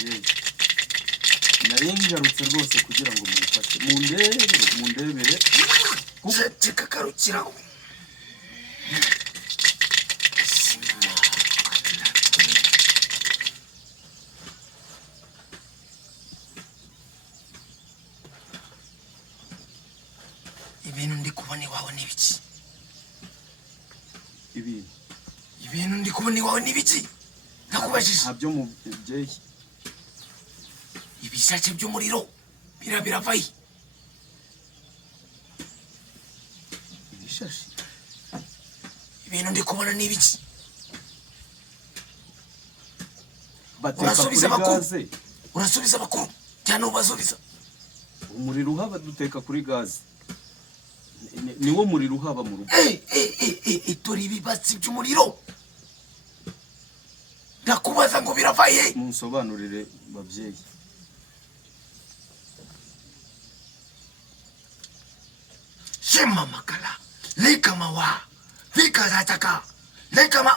babyeyi nari ngarutse rwose kugira ngo mumfashe mundebere ceka karukiraho ibintu ndi kubona iwawe n'ibiki ibintu ndi kubona iwawe n'ibiki nakubajije ntabyo mubyeyi ibishace by'umuriro biravaye ibishashi ibintu ndi kubona n'ibiki urasubiza abakuru cyane ubasubiza umuriro uhaba duteka kuri gaze niwo muriro uhaba mu rugo turi ibibatsi by'umuriro ndakubaza ngo biravaye munsobanurire babyeyi shema makala lekama wa vika zataka lekama